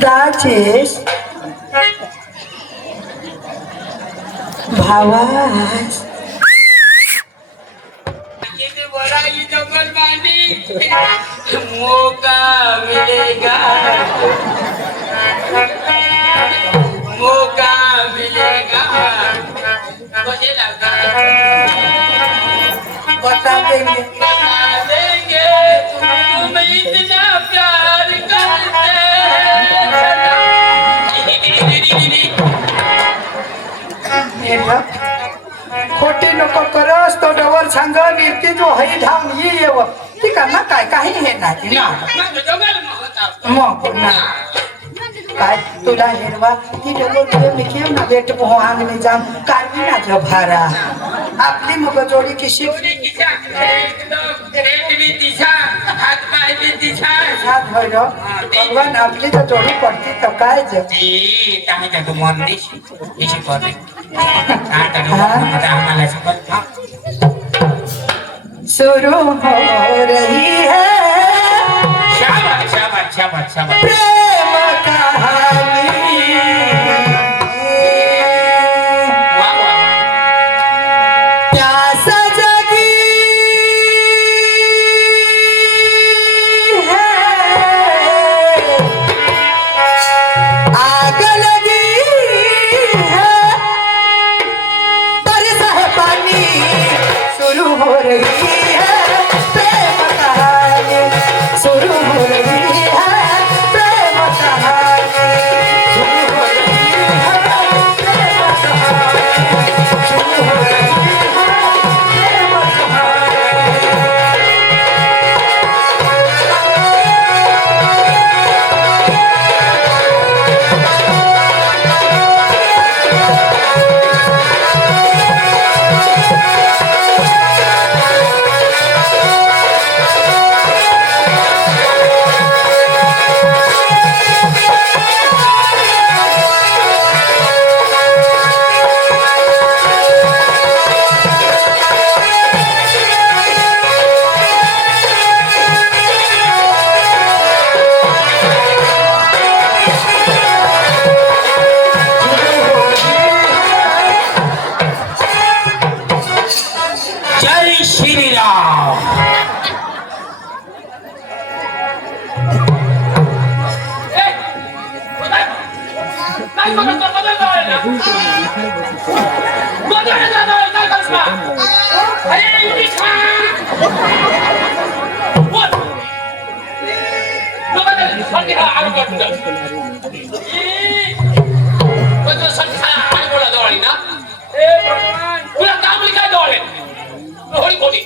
दाचेस भावाज जंगल बांधी मौका मिलेगा मौका मिलेगा मुझे लगा बता देंगे तुम इतना प्यार करते खोटी नको करस तो डवर सांग निर्ती जो हई धाम ये येव ती ना काय काही हे नाही ना मग ना काय तुला हेरवा ती डवर लिखे ना बेट मोहांग ने जाम काही ना जभारा आपली मग जोडी किशी हात भरो भगवान आपली तो जोडी पडती तर काय शुरू हो रही है शाबाश शाबाश शाबाश शाबाश प्रेम कहानी प्यास जगी है आग लगी है बरस है पानी शुरू हो रही है प्रेम कहानी शुरू हो रही है प्रेम कहानी शुरू हो रही है प्रेम कहानी शुरू हो रही है प्रेम जय श्री राम तुला काम लिखाय डोळे होळी खोटी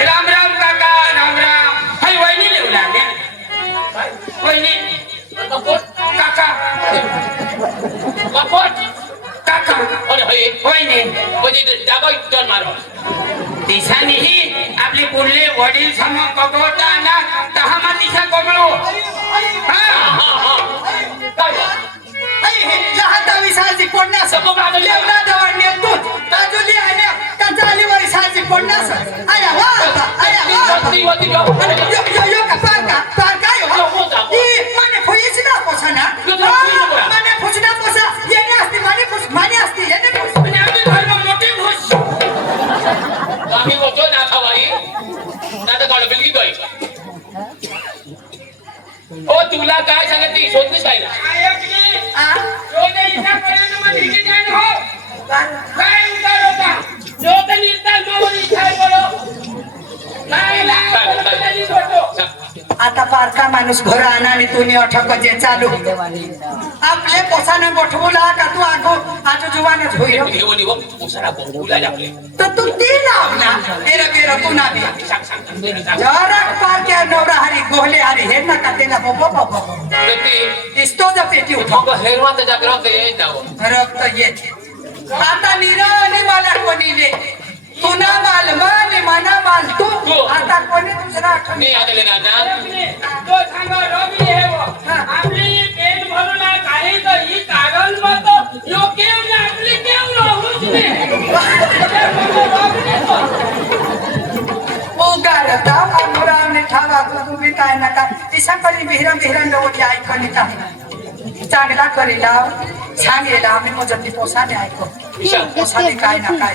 राम राम काका राम राम हाय वहिनी लिहू लागले वहिनी काका बापोट काका अरे हाय वहिनी म्हणजे डाबा इतकं मारो दिशानीही आपली पुढले वडील सम कगवताना दहा मातीचा कमळो साजी पडण्यास लेवला दवाडणे तू ताजुली आल्या का जालीवर साजी पडण्यास आया वा आया वा यो का पार यो ई माने फुईची ना पोसाना माने फुसना पोसा येणे असते माने असते येणे पोस आणि आम्ही धर्म मोठी घुस आम्ही होतो ना खावाई नाता काढ बिलगी बाई ओ तुला काय सांगते शोधलीस काय ना आता पारका माणूस घर आणि तुम्ही अठक जे चालू आपले पोसाने गोठवला का तू आगो आजू जुवानच होईल तर तू ती लाव ना तेरा बेरा पुन्हा बी जरा पारक्या नवरा हरी गोहले हरी हे ना का तेला बबो इस्तो ज पेटी उठो हेरवात जागरण रक्त येते आता निराने मला कोणी दे तुना माल माल मना माल तू आता कोणी दुसरा आठवण मी आले ना तो सांगा रवी हे आपली पेट भरून काही तर ही कागद मत योग्य आपली केव दिशा करी बिहरा बिहरा नवली ऐकणी काही चांगला करीला सांगेला आम्ही मजती पोसाने ऐको पोसाने काय ना काय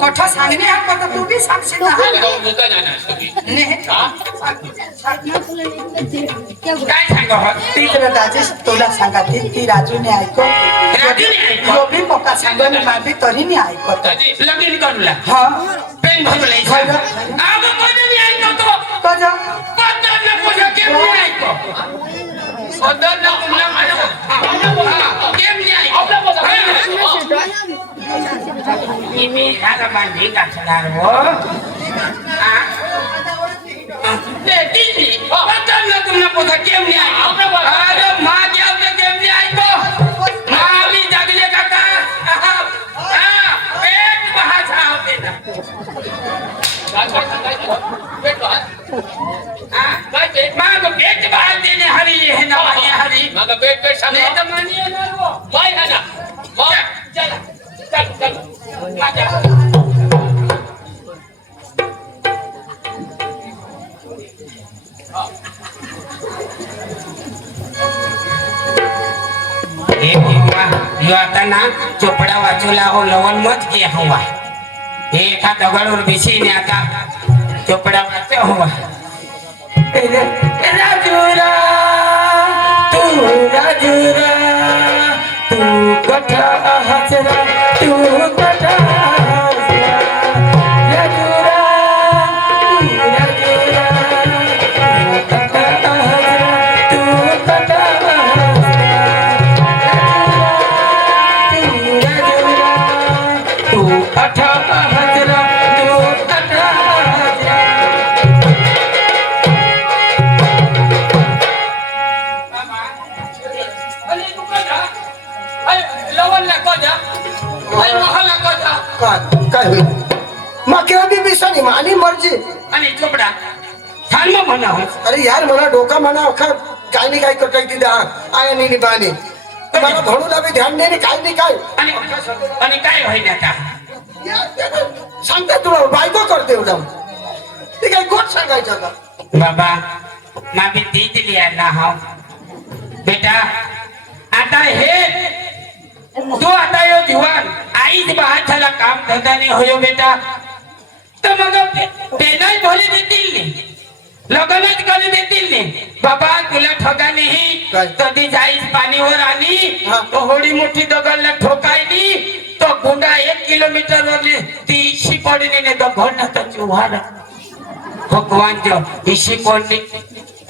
कोठ सांगणे हा कोठ तू बी सांगशील ना नाही काय सांगा ती तर राजेश तुला सांगा ती राजूने ऐको यो बी पक्का सांगणे मागे तरी नाही ऐकत लगीन करूला हा पेन भरले आम कोणी मी ऐकतो कज पद्धत पोसा केम नाही ऐको पद्धत ना तुमला माझ्या केम नाही ऐको मी ह्याला बांधली टाकणार हो ते ती पद्धत ना तुमला पोसा केम नाही ऐको अरे मा देवते केम नाही ऐको मावी जागले काका पेट बहाचा होते ना माग पेट बाहेर देणे हरी हे ना हरी माग पेट सामने तर मानी येणार हो बाय ना चल चल चल माझ्या यो आता ना चोपडा वाचूला हो लवण मत की हवा हे एका दगडवर बिशीने आता चोपडा वाच हवा राजूरा तू राजूरा तू कठा हसरा तू कठा राजूरा तू राजूरा तू कठा हसरा तू कठा तू अठा हजरा तू अठा हजरा अरे तू कजा अरे लवणला कजा अरे महाला कजा काय होईल मग केव्हा बी बिसानी आणि मर्जी आणि चोपडा छान मग म्हणावं अरे यार मला डोका म्हणा अखा काय नाही काय करता येते आया नाही बाणी मला धडूला बी ध्यान नाही काय नाही काय आणि काय होईल आता सांगते तुला बायको करते एवढं ते काय गोट सांगायचं का बाबा मामी ती दिली आहे ना हा बेटा आता हे तू आता यो जीवन आईच बाहेर झाला काम धंदा नाही होयो बेटा तर मग पेनाच भले देतील नाही लग्नच करू देतील नाही बाबा तुला ठगा नाही कधी जाईस पाणीवर आली तो होडी मोठी दगडला ठोकायली तो गुंडा 1 किलोमीटर वरली ती इशी पडली नाही दगड ना त्याची वारा भगवान जो इशी पडली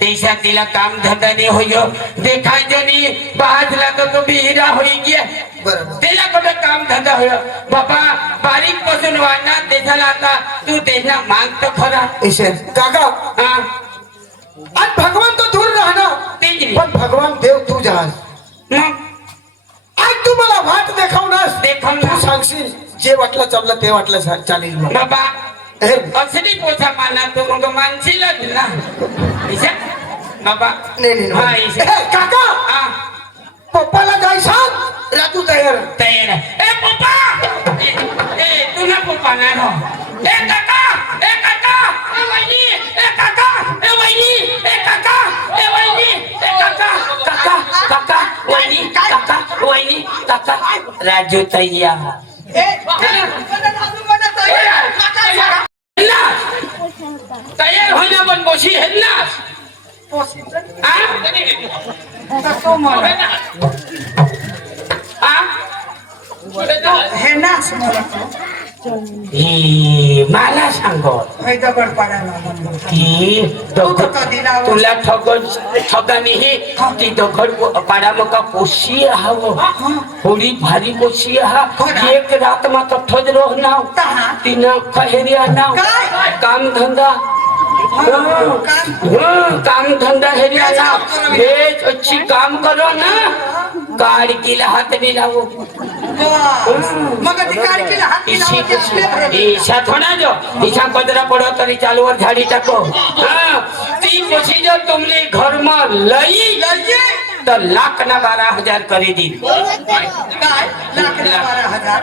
तेसा तिला काम धंदा नाही होयो देखायचं नाही बाजला तो बिहिरा होई गया बरोबर त्याला कुठे काम धंदा होयो बाबा बारीक पासून वाढणार त्याला आता तू त्याला मागतो खरा ईशे काका हा आज भगवान तो दूर राहणार तेच पण भगवान देव तू जहाज मग आज तू मला वाट देखावणार देखावणार. तू सांगशील जे वाटलं चाललं ते वाटलं चालेल मग बाबा हे, असली पोचा माना तू मग मानशीलच ना ईशा बाबा नाही नाही, हा नाही ईशा हे, काका हा पप्पाला काय सांग राजू तयार तयार आहे. ए पप्पा ए तू ना पप्पा ना हो ए काका ए वहिनी ए काका ए वहिनी ए काका ए वहिनी ए काका काका वहिनी काका वहिनी काका राजू तैयार तयार होईना पण बोशी आहेत ना हे नाच मला सांग हे दगड पाडायला की तुला ठगानी ती दगड पाडा मका पोशी हवं थोडी भारी पोशी हा एक रात मात्र ठज रोह नाव तिनं खहेरिया नाव काम धंदा काम धंदा हेरिया नाव बेच अच्छी काम करो ना काडकीला हात नाही लावो मग अधिकार केला हात ईशा थोडा जो ईशा पदरा पडो तरी चालूवर झाडी टाको ती पोशी जो तुमने घर में लई तर लाख ना 12,000 करी देईल. काय लाख 12,000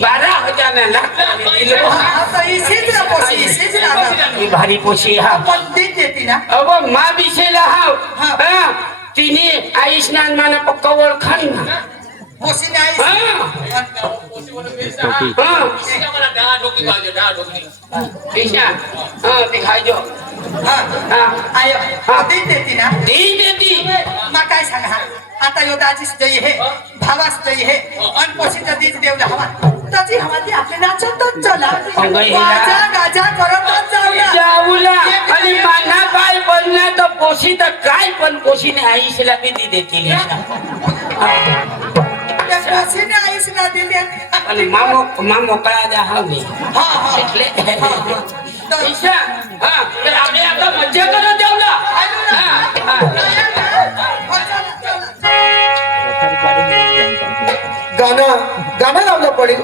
12,000 ना लाख करी दिलं. आता इसेच ना पोशी इसेच ना ही भारी पोशी हा. पण ती देती ना अब मा बिशेला हाव हा तिने आई स्नान माना पक्का ओळखान ना पोशी नाही दिशा ती खायचो आयो ती देती ना ती देती मा काय सांगा आता यो दाजीच जई हे भावाच जई हे अन पोशीचा दीज देवला हवा त्याची हवा ती आपले नाचतच चला गाजा गाजा करतच जाऊला जाऊला आणि माना काय बनला तर पोशी तर काय पण पोशीने आईशीला किती देतील त्या पोशीने आईस ना दिली आणि मा मोकळा जा हा मी એટલે ईशा हा तर आपण आता मज्जा करत जाऊला गाणं लावलं पडेल.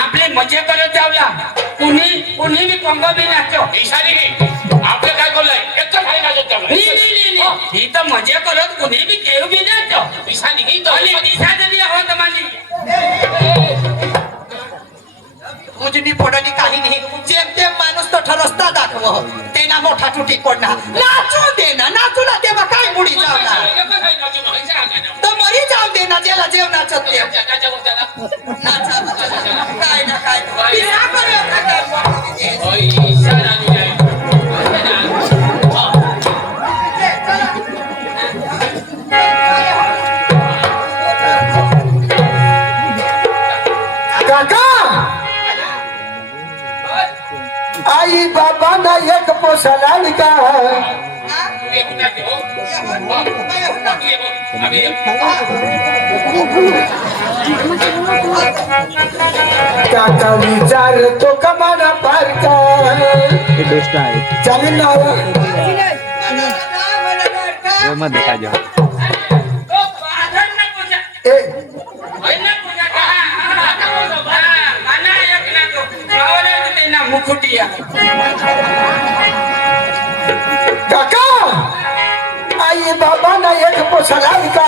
आपले मजे करत जाऊला कुणी बी कंग बी नाचो आपलं काय बोललाय एकच आहे नाचत ही तर मजे करत कुणी बी केव बी नाचो दिसानी ही दिशा जरी हवं तर माझी उजनी पडली काही नाही जेम तेम माणूस तो ठरसता दाखव ते ना मोठा तुटी कोडना नाचू दे नाचू ना तेव्हा काय मुडी जावला तर मरी जाऊ दे ना ज्याला जेव नाचत ते नाचा काय ना काय बिना काका आई बाबा ना एक पोसला का काका विचार तो कमाना पार का चालेल ना मध्ये काय जाऊ ए मुकुटिया काका आई बाबा ना एक पोसला का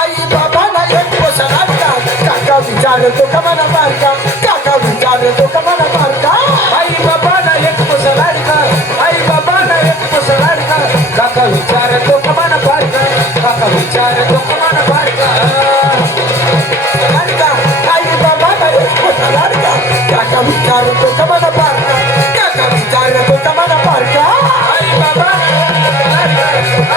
आई बाबा ना एक पोसला का काका विचार तो कमाना पार का काका विचार तो कमाना पार का आई बाबा ना एक पोसला का आई बाबा ना एक पोसला का काका विचार तो कमाना पार का काका विचार तो कमाना पार का आई बाबा ना एक पोसला का काका विचार तो कमाना पार का काका विचार तो कमाना पार का आई बाबा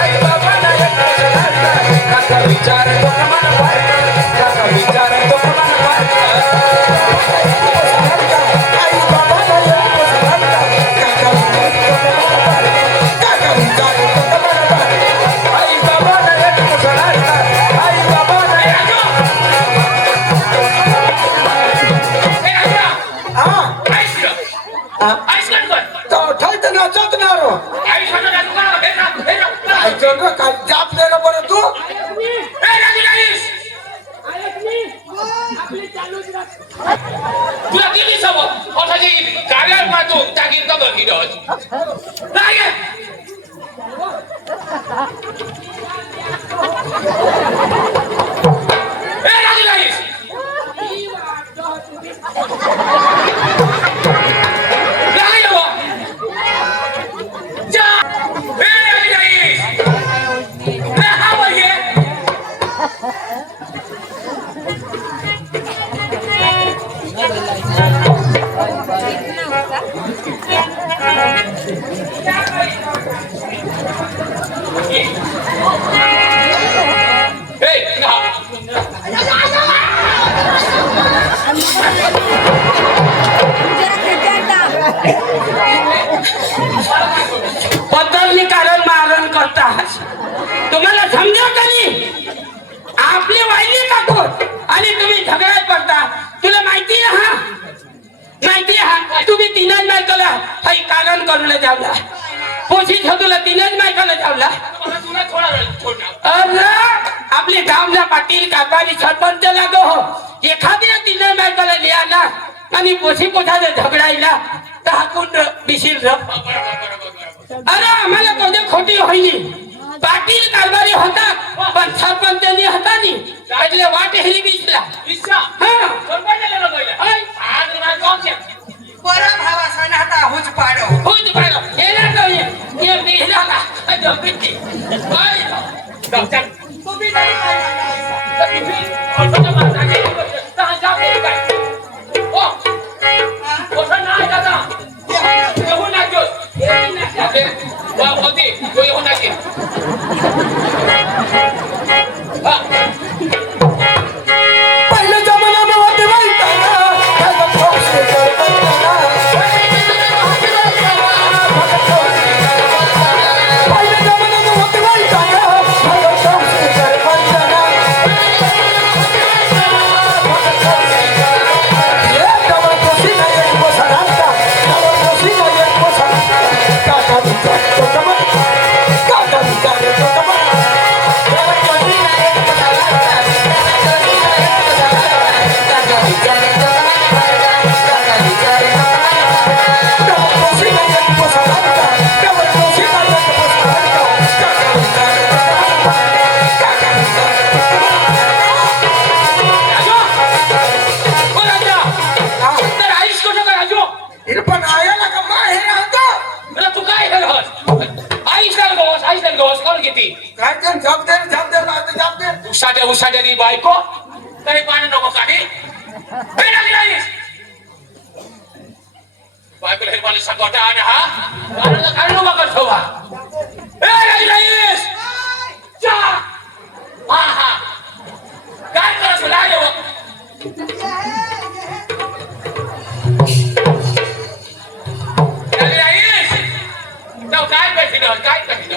आई बाबा ना एक पोसला का काका विचार तो कमाना पार का काका विचार तो कमाना पार का आई बाबा ना एक पोसला का काका विचार तो कमाना पार का काका विचार तो कमाना पार का आई बाबा ना एक पोसला का आई बाबा ना तो ठेवत नाचत ना रो जाप देणं बरं तू तुला किती सवय ओठाची कार्याल पाहतो जागीर का बघितलं नाही बदलनी कारण मारण करता तुम्हाला समजा तरी आपली वाहिली का कोण आणि तुम्ही झगड्यात पडता तुला माहिती आहे हा माहिती आहे तुम्ही तीनच बायकोला काही कारण करून जावला पोषित हो तुला तीनच बायकोला जावला अरे आपले गावला पाटील काकानी सरपंच लागो हो एखाद्या तिने बायकोला लिहायला आणि पोशी पोछाचे झगडायला तर हाकून दिशील र अरे आम्हाला कोणती खोटी होईल पाटील कारभारी होता पण सरपंचांनी होता नी એટલે वाट हेली बिसला हा बरं भावा सण आता हुज पाडो होत पाडो एला तो ये बिहला का जबिती बाय डॉक्टर तुम्ही नाही पहिल्या जमान्यामध्ये होते वैताना, काय ठोसे करताना. पहिल्या जमान्यामध्ये होते वैताना, काय ठोसे करताना. त्यावर दोषी नाही एक बसरांचा, त्यावर दोषी नाही एक बसरांचा. काका विचारतो का मग? काका विचारतो का मग? त्यावर दोषी नाही एक बसरांचा. पण आयाला का माहेर राहतो तू काय करत आईस्कार गोस कोण किती काय ते जप दे उसाड्यानी बायको तरी पाणी नको काढी बायकोला हे मला सकोटा आणि हा काढू नका ठेवा काय करत लागेल काय कठीण काय कठीण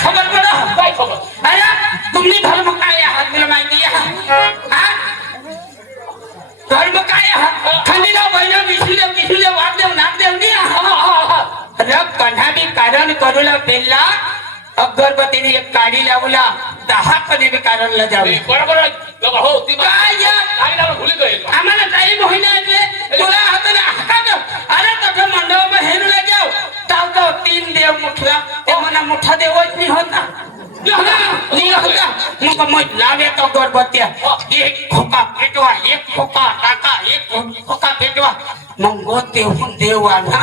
खबर पडा काय खबर अरे तुम्ही धर्म काय आहात मला माहिती आहे धर्म काय आहात खंडीला बहिणा विसुले वागदेव नागदेव नाही रब कन्हाबी कारण करूला पेलला अगरबत्तीने एक काडी लावला 10 कधी बी कारणला जावे बरोबर हो ती काय या काढीला भुली गई आम्हाला काही महिन्यातले तुला हाताला हातात अरे तसं मंडळ हेरूला जाव ताव 3 देव मुठला ते म्हणा मोठा देवच नाही होता मग लावे तो अगरबत्त्या एक खोका पेटवा एक खोका टाका एक खोका पेटवा मग गोतेहून देव आला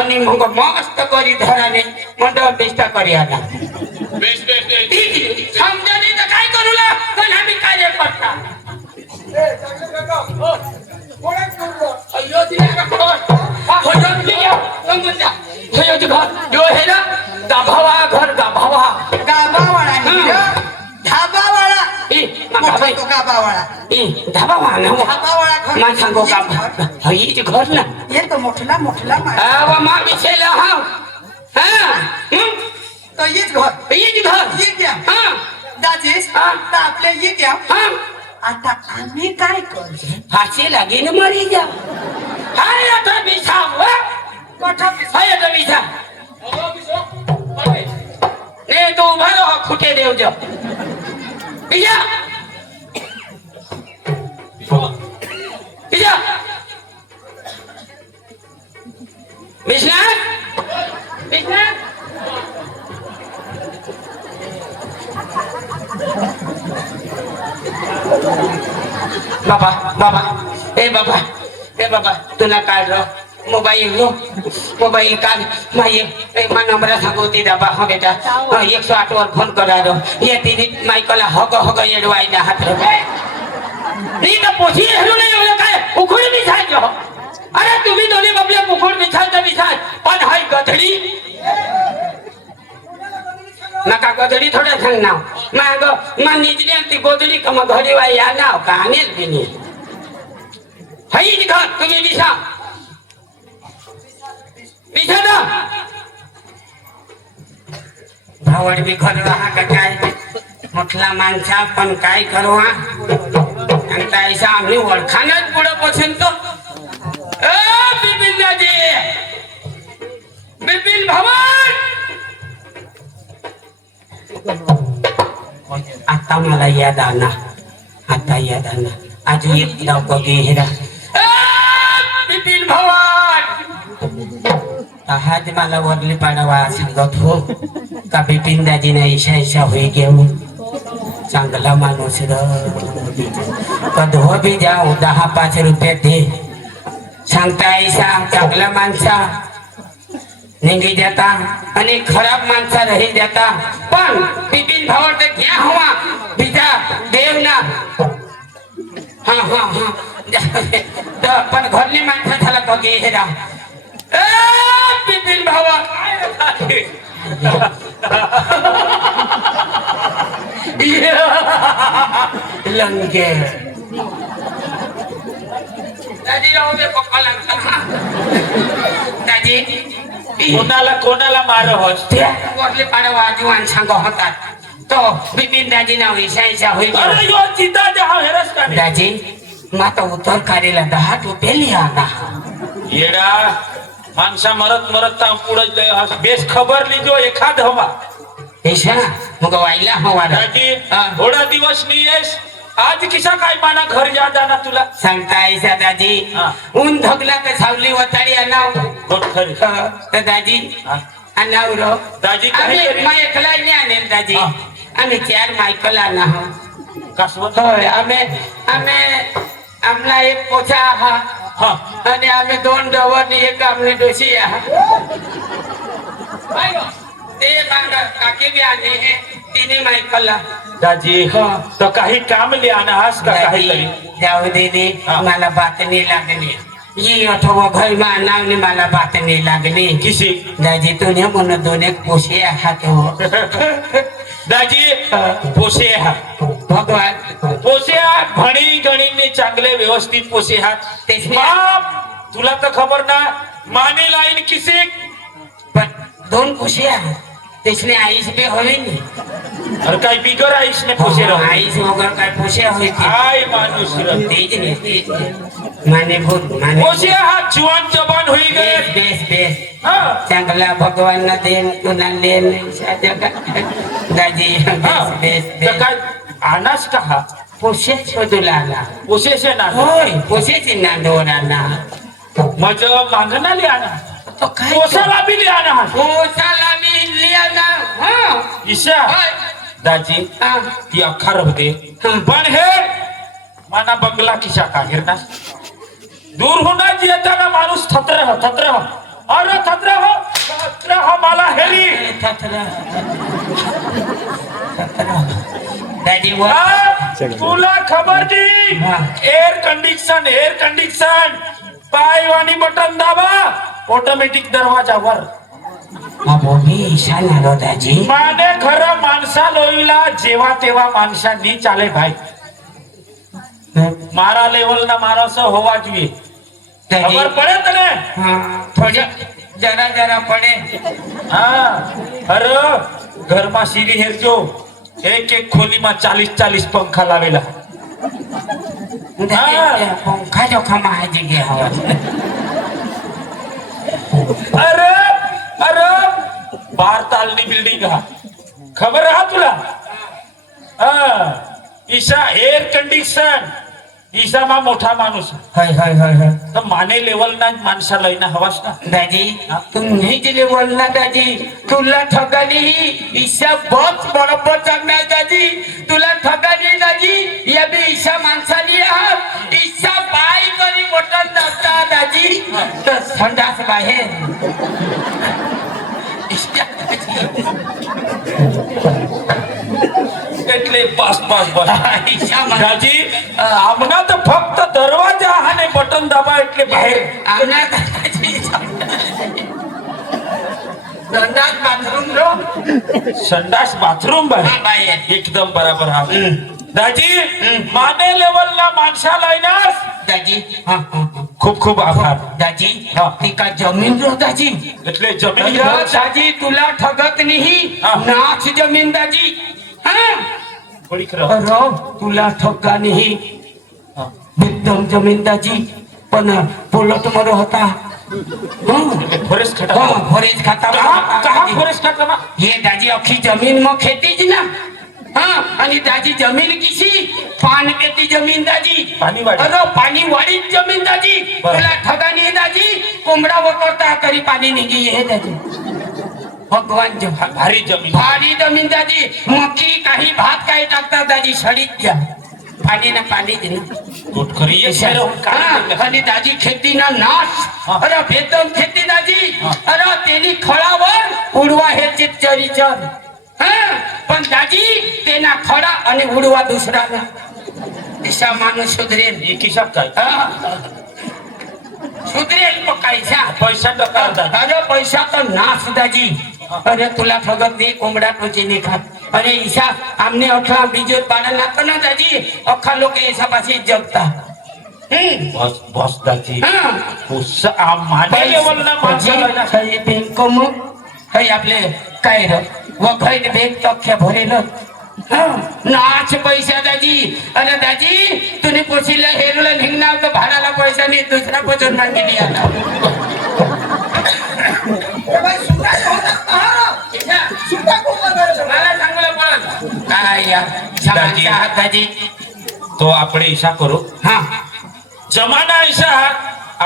आणि मग मस्त करी धराने मंडळ बेस्टा करी आला बेस्ट समजा नाही तर काय करू ला पण आम्ही काय करता घर ना येतो मोठला मोठला तो येच घर ये घ्या दाजीस आता आपल्या ये घ्या आता आम्ही काय करू फाशी लागेल मरी जा हाय आता बिछा हाय आता बिछा ने तो उभा रहो खुटे देव जो बिछा बिछा बिछना बिछना बाबा तुला काढ मोबाईल काढ नंबर सांगते दाबा हो बेटा 108 वर फोन करा ये तिने मायकला हग येडवायला हात नाही तर पोशी हेरू नाही एवढं काय उखळ बिछायचं अरे तुम्ही दोन्ही बाबल्या उखळ बिछाल पण हाय गधडी नका गधडी थोड्या खान नाव माग मा निजली ती गोदडी का मग घडी वाई या नाव का अनिल बिनी हई घर तुम्ही विसा ना भावड बी घर रहा का काय म्हटला माणसा पण काय करू हा आणि त्याचा आम्ही ओळखानच पुढे बसून तो बिपिन दाजी बिपिन भवन आता मला याद आला आता याद आला आज एक डाव बघे हेरा बिपिन भवन आज मला वरली पाडावा सांगत हो का बिपिन दाजीने ईशा ईशा होई घेऊन चांगला माणूस कधो बी जाऊ 10-5 रुपये दे सांगता ईशा चांगला माणसा निघी जाता आणि खराब माणसा रही जाता पण बिपिन भावर ते घ्या हवा बिजा देव ना हा हा हा पण घरली माणसा झाला तो गे हेरा बिपिन भावा लंगे दादी राहू दे पप्पा लागता दादी कोणाला मार होस वरले पाडा वाजवान सांग होतात तो बिपिन दाजी नाव ईशा होईल अरे यो चिता जहा हेरस का दाजी माता उतर कारेला 10 रुपये लिहा ना येडा माणसा मरत मरत पुढे बेस खबर लिजो एखाद हवा ईशा मग वाईला हवा दाजी थोडा दिवस मी येस आज किसा काय माना घर जा जाना तुला सांगता ईशा दाजी ऊन धगला तर सावली वताडी आणाव खरी तर दाजी आणाव रो दाजी आम्ही मा एकला नाही आणेल दाजी आम्ही 4 मायकल आणा कासवत होय आम्ही आमला एक पोछा हा आणि आम्ही 2 डवर आणि एक आमने डोशी ते मांगा काके भी आने हैं तिने मायकला दाजी तो काही काम ले आना हास का काही तरी जाऊ दे मला बात नाही लागली ये अथवा घर में आनावने मला बात नहीं लागली किसी दाजी तूने मन 2 एक पोसे आहात हो दाजी पोसे हा भगवान पोसे हात भणी गणीने चांगले व्यवस्थित पोसे हात बाप तुला तर खबर ना माने लाईन किसी पण 2 पोसे आहेत त्याने आईस बे होई नाही अरे काय बिगर आईस ने पोसे रहो आईस वगैरे काय पोसे होई आय मानुष तेज नाही माने भूत माने पोसे हात जुवान जबान होई गए बेस बेस हाँ चांगला भगवान ना देन तुला लेन जगा दाजी बेस बेस तर काय आनास कहा पोसे शोधूला आला पोसे से ना होय पोसेची नांदवर आला मज मागना ले आना तो काय पोसाला भी ले आना पोसाला मी लिया ना हां ईशा दाजी ती अख्खा होते पण हे माना बंगला किशा का हिरना दूर होना येताना माणूस थत्र अरे थत्र मला हेरी दादी तुला खबर नाही एअर कंडिशन पाय वाणी बटन दाबा ऑटोमॅटिक दरवाजावर दाजी माने खरं माणसा लोईला जेव्हा तेव्हा माणसांनी चाले भाई मारा लेवल ना मारास होवा જોઈએ खबर पड़े तने थोड़ा जरा पड़े हाँ अरे घर में सीरी हेरजो एक खोली में 40 पंखा लावेला पंखा जो खमा है जगह अरे 12 तालनी बिल्डिंग हा खबर हा तुला ईशा एअर कंडिशन ईशा मा मोठा माणूस हाय तर माने लेवल ना माणसाला ना हवास ना दादी तुम नहीं चले बोलना दादी तुला ठगाली ईशा बहुत बरोबर चांगला दादी तुला ठगाली दादी या भी ईशा माणसाली आहात ईशा बाई करी बटन दाबता दादी तर संडास बाहेर એટલે બસ દાજી આમના તો ફક્ત દરવાજા અને બટન દબા એટલે બહાર આમના સંડાસ બાથરૂમ રો संडास बाथरूम हा, बाहेर. एकदम बराबर हा दाजी माने लेवलला माणसाला आहे ना दाजी हा हा हा. खूप खूप आभार दाजी हा. ती का जमीन रो दाजी એટલે જમીન अरे दाजी तुला ठगत नाही हा. नाच जमीन दाजी हा થોડી ખરા अरे तुला ठगा नाही एकदम जमीन दाजी पण पोलट मरो होता ફોરેસ્ટ हा, ખાતા फॉरेस्ट खाता कहा ફોરેસ્ટ ખાતામાં ये दाजी अख्खी जमीन मग खेती ज ना हा आणि दाजी जमीन किशी पान पेटी जमीन दाजी पाणीवाडी. अरे पाणी वाडीत जमीन दाजी बरं. तुला ठगा नाही दाजी कोंबडा वकरता तरी पाणी निघी हे दाजी भगवान जमीन ભારી જમીન भारी जमीन दाजी मक्की काही भात काही टाकतात दाजी सडीत जा पाणी ना पाणी दे ना કોટ કરીએ શેરો हा, आणि दाजी खेती ना नाश हा. अरे बेदम खेती दाजी हा. अरे तेनी खळावर उडवा हे चरिचर हा पण दाजी तेना खडा आणि उडवा दुसरा ना दिशा माणूस सुधरेल એક હિસાબ થાય हा. सुधरेल पकायचा પૈસા ટકા દાજી अरे पैसा तर नाश दाजी अरे तुला ठगत नाही कोंबडा टोची नाही खात अरे ईशा आमने अठरा बीजो पाडा नातो ना दाजी अख्खा लोक ईशापाशी जगता બસ બસ દાજી हा આ માને લેવલના માણસાला आहे ना हे बँक मग हे आपले काय र वखैत बेग तख्या भरेल नाच पैसा दाजी अरे दाजी तुम्ही पोशीला हेरलं निघणार तर भाडाला पैसा नाही दुसरा पचन मागितली आता मला चांगलं पडलं काय या दाजी. हात दाजी તો આપણે ઈશા કરો हा જમાના ઈશા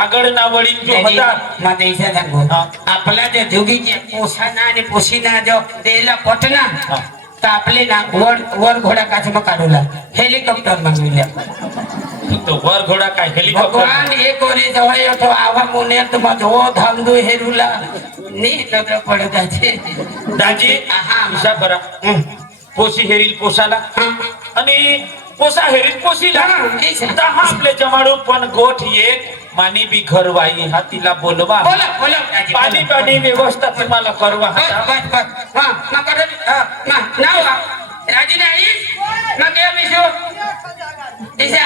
આગળના વડીલ જો હતા माझ्या इथे सांगू हा. आपला ते जोगीचे पोसाना आणि पोशीना जो त्याला पटना हा. तर आपले ना वर घोडा काचमा काढूला हेलिकॉप्टर मागविल्या તો વર ઘોડા કાય હેલિકોપ્ટર भगवान एक ओरे जवळ येतो आवा मुनेत मधो धामदू हेरुला नी नगर पडताचे દાજી આહા. ઈશા કરા પોસી હેરીલ પોસાલા અને પોસા હેરીલ પોસીલા હા, એ છે. તહા आपले जमाडू पण गोठ एक मानी बी घर वाई हातीला बोलवा बोला बोला दाजी, पाणी बोला. पाणी व्यवस्था तुम्हाला करवा बस बस बस हा ना करत हा ना नाव राजी नाही ना के मिशो दिशा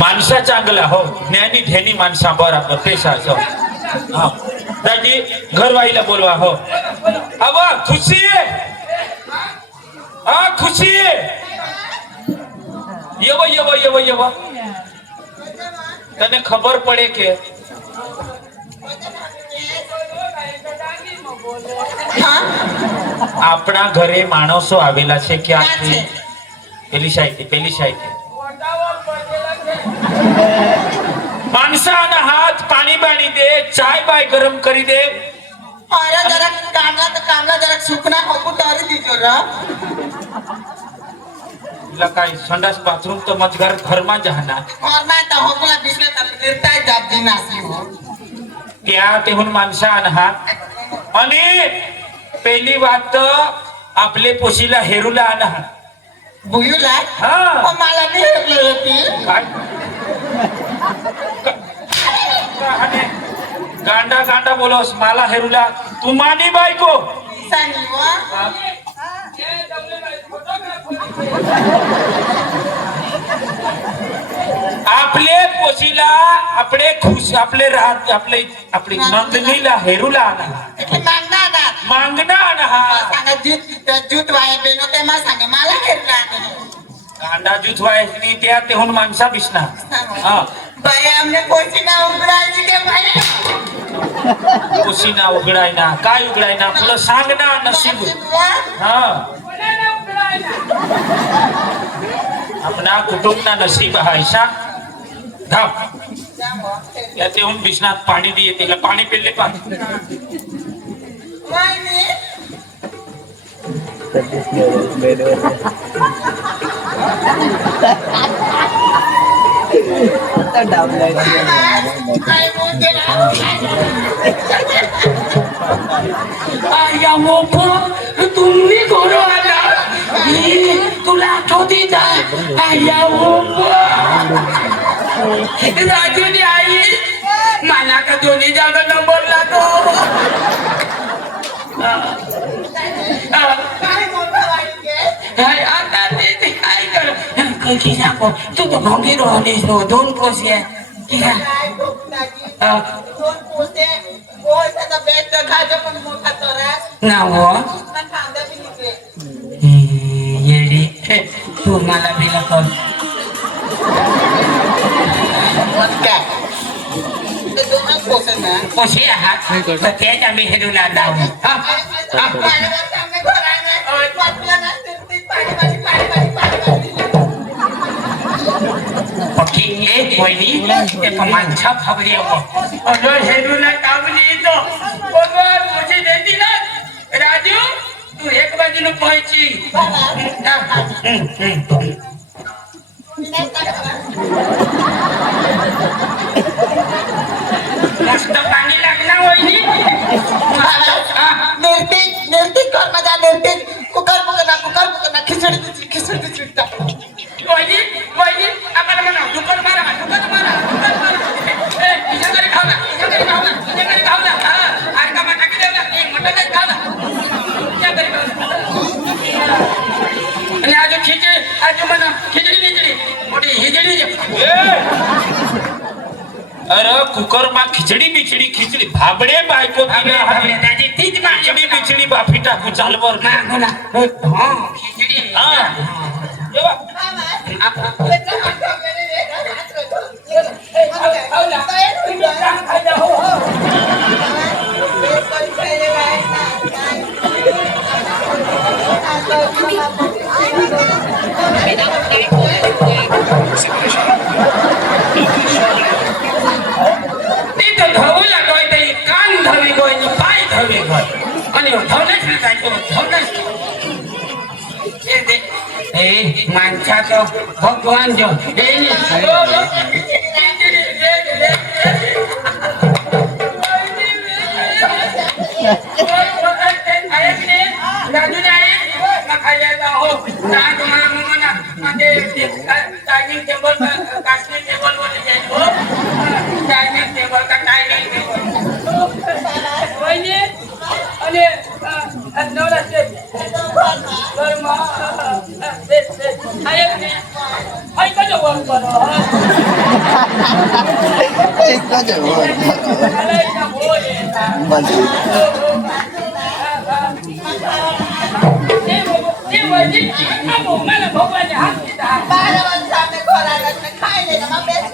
माणसा चांगला हो ज्ञानी ध्यानी माणसा बराबर पेशा असो हा दादी घरवाईला बोलवा हो अवा खुशी हा खुशी येव येव येव येव तने खबर પડે કે આપણા ઘરે માણસો આવેલા છે ક્યાંથી પેલી સાઈડ माणसाना हात पाणी बाणी दे चाय बाय गरम करी दे अरे जरा कामला जरा सुकना खाऊ तरी दीजो र तुला काय संडास बाथरूम तर मजगर घरमा जाणार और मैं तो होकला बिस्ने तर निर्ता जब दिन आसी हो त्या तेहून माणसाना हात आणि पहिली बात तर आपले पोशीला हेरूला आणा बुयुला हा ओ मला नाही हेरले होती काय गांडा गांडा बोलोस मला हेरूला तू मानी बायको सानी वा आपले पोशीला आपले खुश आपले राहत आपली नंदनीला हेरूला आणा એટલે માંગના હતા मागणा आणा हा सांगा जूत वाया बेनो ते मा सांगे मला हेरला गांडा जुथवायनी त्या तेहून माणसा दिसणार हा बाया हमने कोची ना उबराजी के भाई कुशीना उघडायना काय उघडायना तुला सांग ना नशीब हा अपना कुटुंब ना नसीब आहे सांग धाव यात येऊन बिछनात पाणी दिये तिला पाणी पिल्ले पाणी आया मोठा तुम्ही घोडो आला तुला आठवते का आया मोठा राजूने आई मला का दोन्ही जागा नंबर लागो आता ते काय कर कधी सांगो तू तो गंभीर होणेस नो 2 कोस घ्या ठीक आहे येडी तू मला बिला कर पोशी आहात तर तेच आम्ही हेरूला लावू पक्षी एक वहिनी एक माणसा खबरी अलो हेरूला कामली तो बरोबर मुझे देती ना राजू तू एक बाजूने पोहायची मस्त पाणी लागला वहिनी निर्ती कर माझा निर्ती कुकर बुकना खिचडी वहिनी वहिनी आम्हाला म्हणा दुकान मारा तुझ्या घरी खाऊ ना अरे का मटा की देऊ मटा काही खाऊ ना तुझ्या घरी खाऊ आणि आज खिचडी मोठी हिजडी अरे कुकर मा खिचडी भाबडे बायको त्याची तीच खिचडी बाफी टाकू चालवर खिचडी धवू लागोय ते कान धवे गोय पाय धवे गोय आणि धवलेच ना काय धवलेच ए माणसा तो भगवान जो dining table Kashmir table dining table का डाइनिंग टेबल અને નવરા છે ઘરમાં આયે આઈ કજો વર્ક કરો એક કજો વર્ક આલેના બોલે આમો મને ભગવાને હાથ દીધા 12 વર્ષ સામે ખોરાક ને ખાઈ લે માં બેસ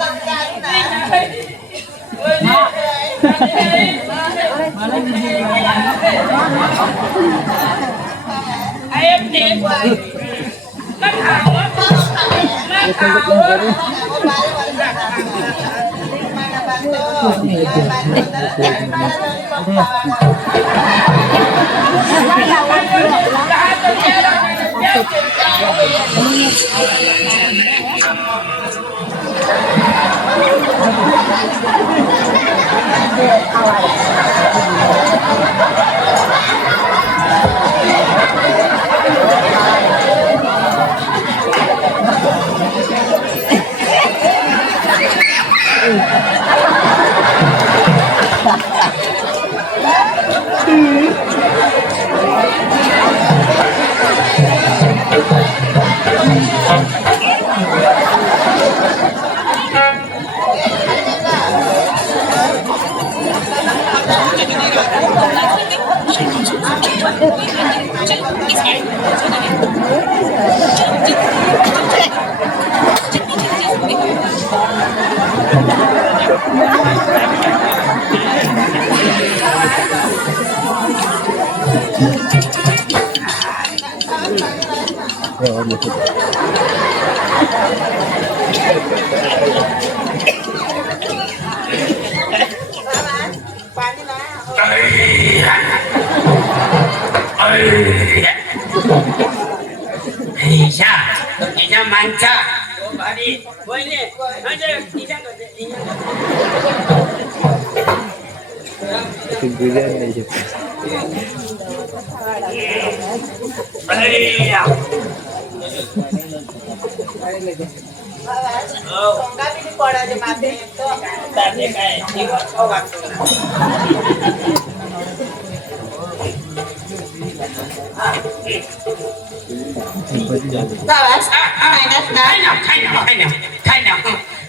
हिच्या माणसा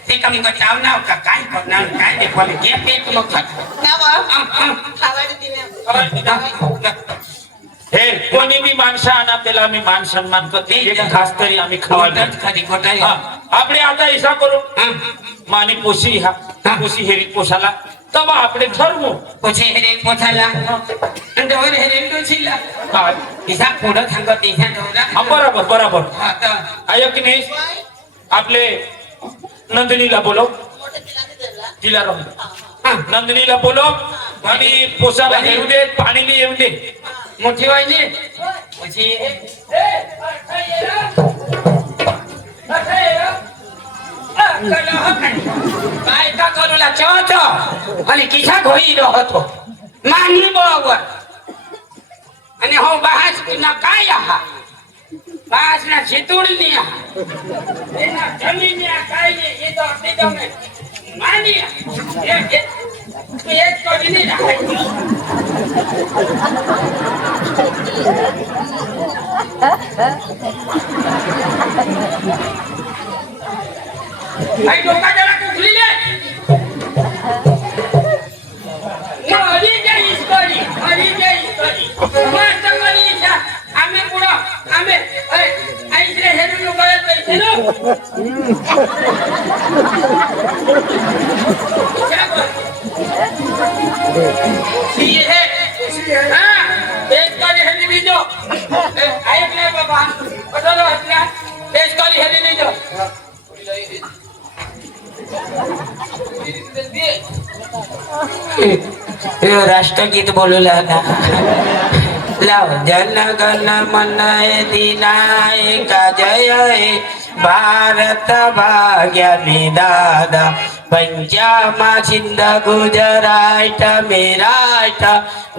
ते कमी करताव ना का काय करणार काय ते पण घे पेट मग हे कोणी बी माणसं आणा त्याला आम्ही मान सन्मान करते एक खास तरी आम्ही खावायला खरी खोटाई આપણે आता ઈસા કરો માની પોસી પોસી હેરી પોસાલા તબ આપણે ધર્મો પછી હેરે પોછાલા ડોર હેરે ડોછીલા हिसाब पुढं सांगत इथं डोरा बरोबर बरोबर आता ऐकणे आपले नंदिनीला बोलव तिला राहू नंदिनीला बोलव आणि पोसाला येऊ दे पाणीला येऊ दे मोठी व्हायली પછી काय का करूला चवत आणि किशा घोईलो होतो मागणी बरोबर आणि हो बहास ना काय आहा बहास ना शितुडनी आहा एना जमीन या काय ने ये तो आपले जाऊ नाही मानी एक कोणी नाही आई डोका जरा कुठली ले मरी जाई स्टोरी मस्त मनीषा आम्ही पुढं आम्ही आईचे हेरून गळत पैसे नो ये हां एक करी हेली लीजो ऐकले बाबा बदलो हटला एक करी हेली लीजो राष्ट्रगीत बोलू लागला लाव जन गण मन दिनायक जय हे भारत भाग्य दादा पंचामा सिंध गुजरात मेराठ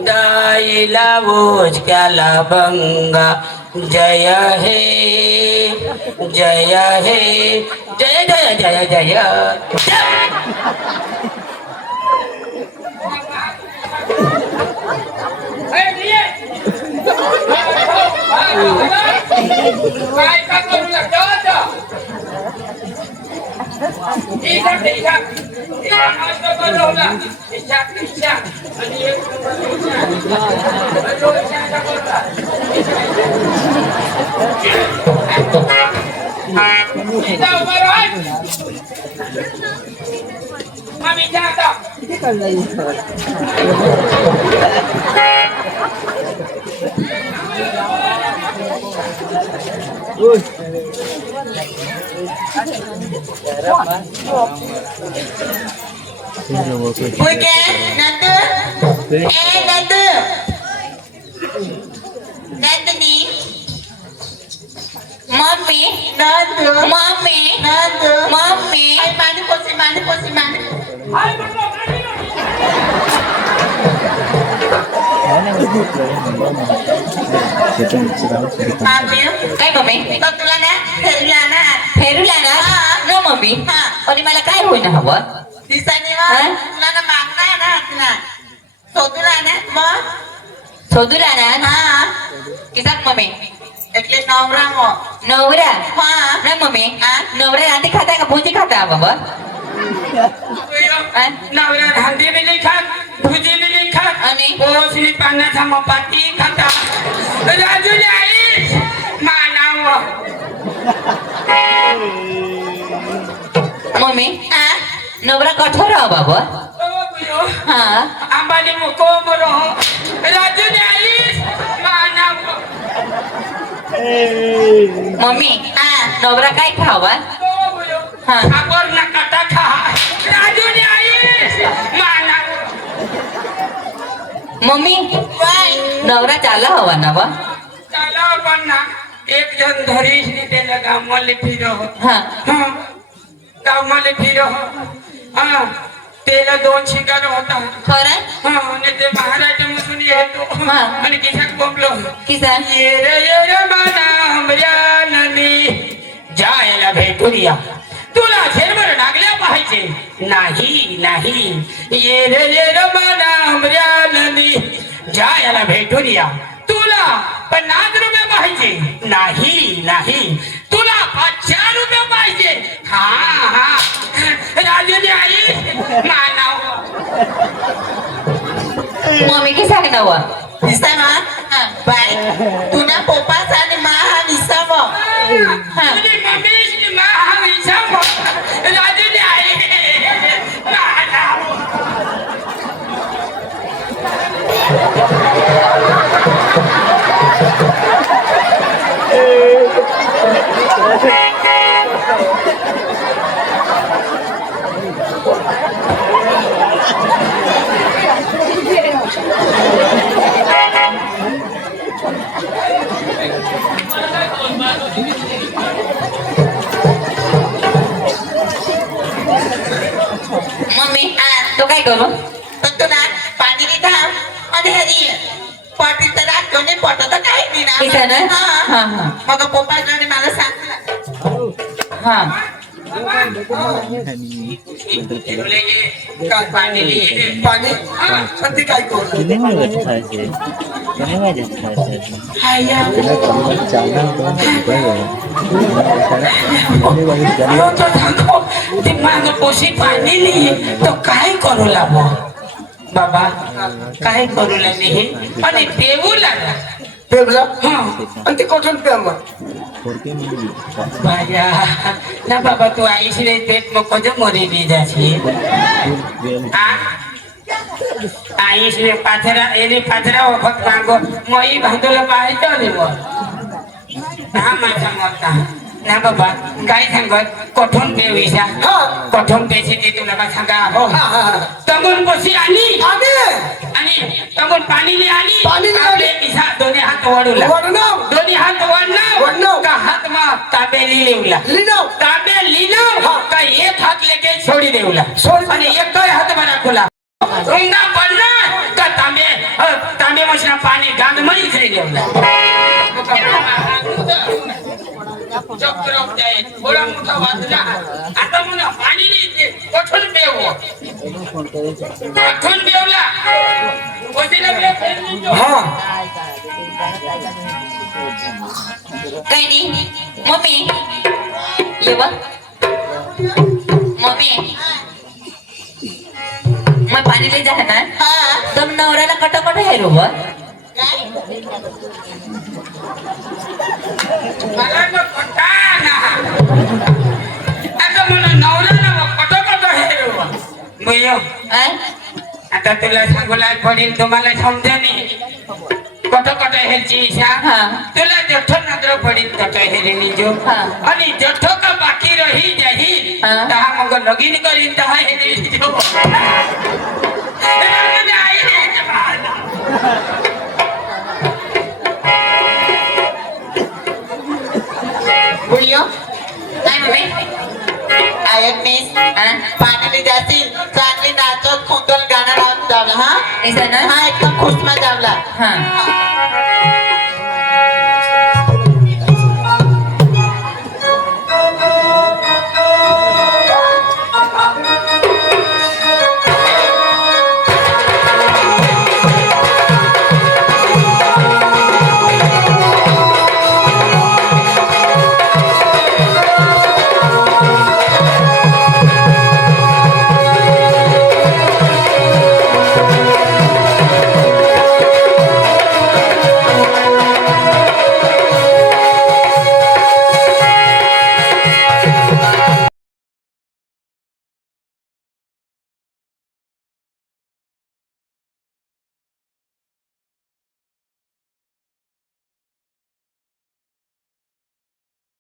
गायला भोजक्याला बंगा जय हे जय हे जय जय जय जय काय का करू लागतो Mami, Nando, Mami, Nando, Mami. Ay, mani posi. Mami, काय मम्मी? तो तुला ना फेरूला ना न मम्मी. आणि मला काय होईना हवं? दिसाने तुला ना मागणार ना तुला. शोधूला ना हा किसाक मम्मी એટલે નવરા ના મમ્મી નવરા રાંધી ખાતા કે ભૂજી ખાતા બાબા नवरा रांधी बी नाही खात भुजी बी नाही खात आणि ओसरी पाण्याचा मपाती खाता राजूने आई मानाव मम्मी नवरा कठोर हो बाबा हा आंबाली मुको बरो राजूने आई मानाव मम्मी नवरा काय खावा हा खबर ना काटा खा राजूने आई माना मम्मी नवरा चाला हवा ना वा चला पण ना एक जण धरीच नाही त्याला गावाले फिरो हा गावाले फिरो हा त्याला 2 शिकार होता खरं आणि ते महाराष्ट्रामधून येतो हा. आणि किशात बोंबलो किसा ये रे माना हमऱ्या नदी जायला भेटूया तुला झेरभर नागल्या पाहिजे नाही नाही ये रे माना हमऱ्या नदी जायला भेटूया तुला 50 रुपये पाहिजे नाही नाही तुला 500 रुपये पाहिजे हा राजूने आई मानाव मम्मी की सांगना वा विसावा बाय तुना पोपास आणि मा हा विसावा तुझी मम्मी महाविषा राजूने आई मानाव मम्मी तो काय करू तर तुला पाणी देता आणि हरी पाटी तर कोणी पटत काही किसा ना नाही हा हा मग पोपासने मला सांगितलं हा पाणी आणि ते काय करू ते माग पोशी पाणी नाही तो काय करू लागो बाबा काय करू लागले आणि पेवू लागला पेरला आणि ते कठून पेरला बाया ना बाबा तू आईशी रे पेट मग कधी मरी दी जाशी आईशी रे पाथरा एने पाथरा वखत मागो मई भांडवला पाहायचं रे मग हा माझा मोठा ना बाबा काय सांगत कठून पेविसा कठून पेशी ते तुला का सांगा हो तंगून बसी आली आणि तंगून पाणी आली आपले इसा दोन्ही हात वडूला दोन्ही हात वडणं का हात मा ताबे लिवला ताबे लिनो का एक हात लेके छोडी देवला आणि एक हात बरा खुला उंगा पडला का तांबे मशीना पाणी गांग मळी इकडे देवला थोडा मोठा वाजला आता म्हणा पाणी नाही कठून पेव कठून पेवला काही नाही मम्मी येवा मम्मी मग पाणी ले जाणार तुम नवऱ्याला कटकट आहे रोबर मला तो पटा ना आता म्हणा नवऱ्याला कटकट आहे मयो आता तुला सांगूला पडेल तुम्हाला समजेल कटकट ह्याची इच्छा तुला जठो नजर पडेल कट हेरेनी जो आणि जठो का बाकी रही जाही तहा मग लगीन करीन तहा हेरेनी जो बोलियो काय मम्मी आयकनीस पाणी जातील चांगली नाचत खोंदल गाणं लावून जावला हा ऐसा ना हा एकदम खुश मा जावला हा